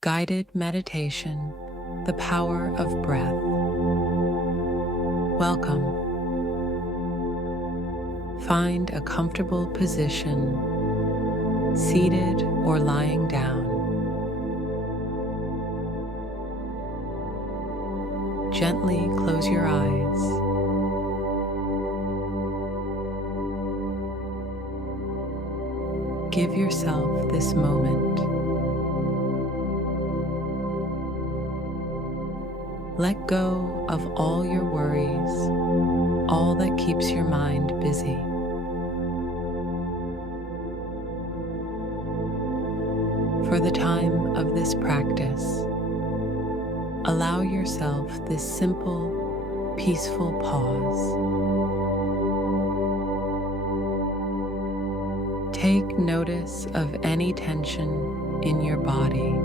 Guided meditation, the power of breath. Welcome. Find a comfortable position, seated or lying down. Gently close your eyes. Give yourself this moment. Let go of all your worries, all that keeps your mind busy. For the time of this practice, allow yourself this simple, peaceful pause. Take notice of any tension in your body.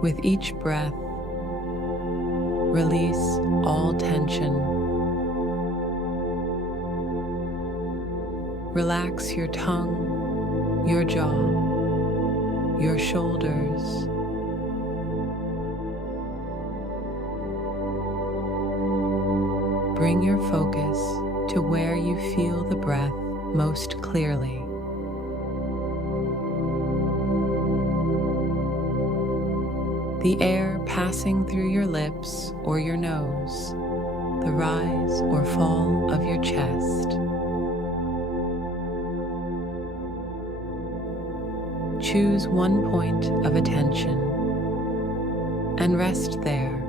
With each breath, release all tension. Relax your tongue, your jaw, your shoulders. Bring your focus to where you feel the breath most clearly. The air passing through your lips or your nose, the rise or fall of your chest. Choose one point of attention and rest there.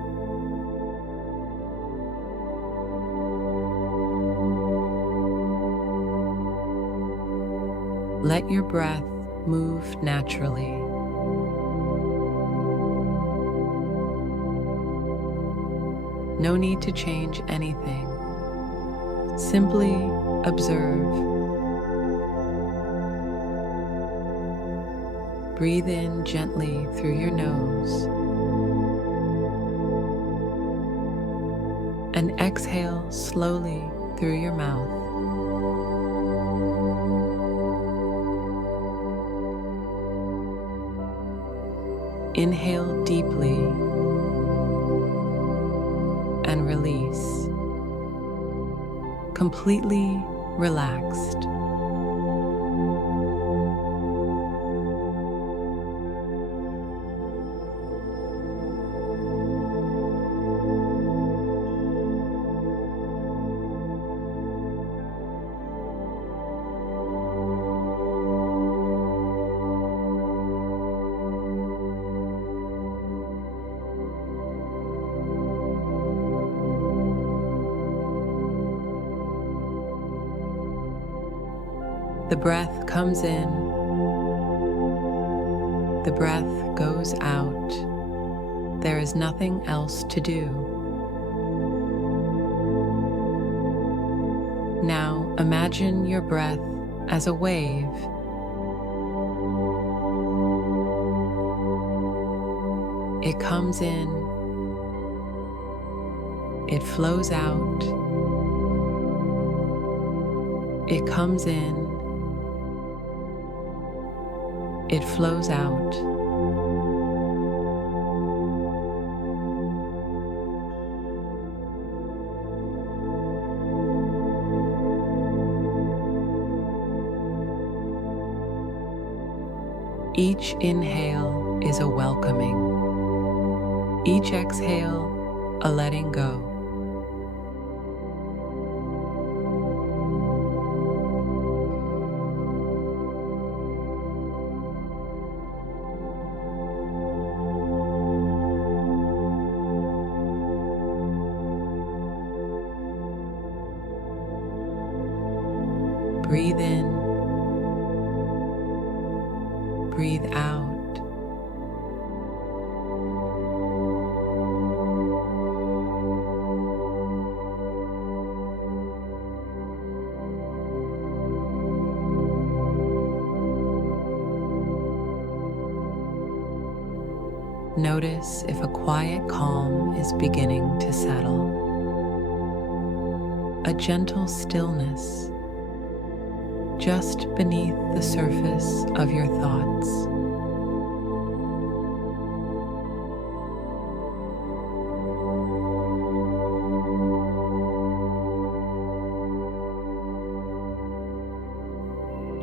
Let your breath move naturally. No need to change anything. Simply observe. Breathe in gently through your nose and exhale slowly through your mouth. Inhale deeply and release, completely relaxed. The breath comes in, the breath goes out. There is nothing else to do. Now imagine your breath as a wave. It comes in, it flows out, it comes in, it flows out. Each inhale is a welcoming. Each exhale, a letting go. Breathe in, breathe out. Notice if a quiet calm is beginning to settle. A gentle stillness just beneath the surface of your thoughts.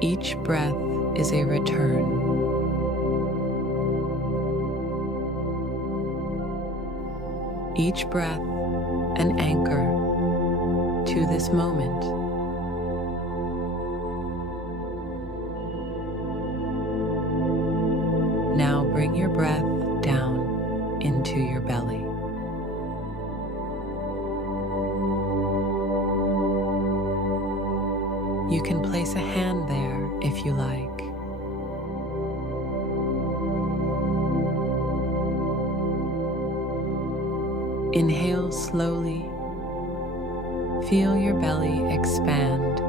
Each breath is a return. Each breath an anchor to this moment. Now bring your breath down into your belly. You can place a hand there if you like. Inhale slowly. Feel your belly expand.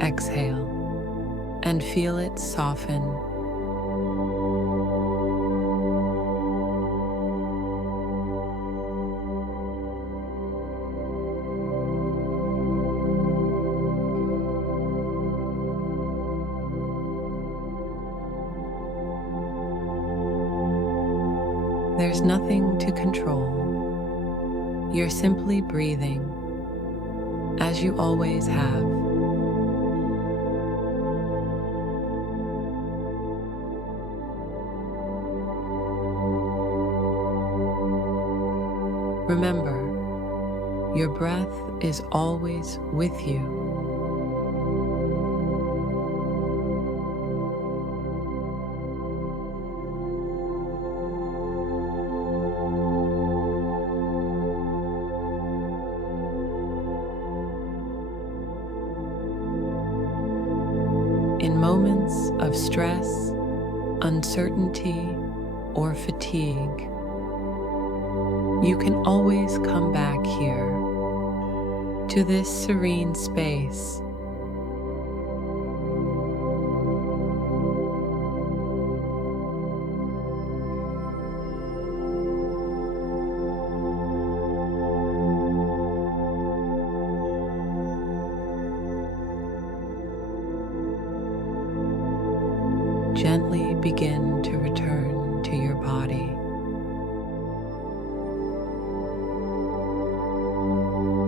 Exhale and feel it soften. There's nothing to control. You're simply breathing, as you always have. Remember, your breath is always with you. In moments of stress, uncertainty, or fatigue, you can always come back here to this serene space. Gently begin to return to your body.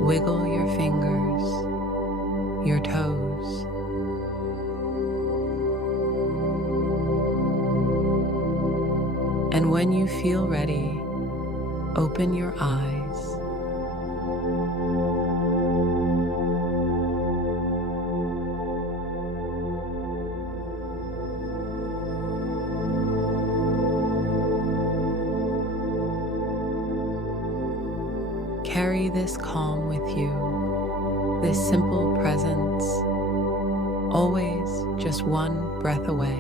Wiggle your fingers, your toes. And when you feel ready, open your eyes. Carry this calm with you, this simple presence, always just one breath away.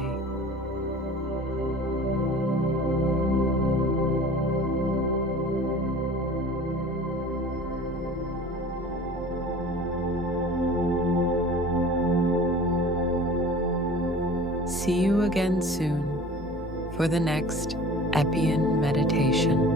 See you again soon for the next Epione meditation.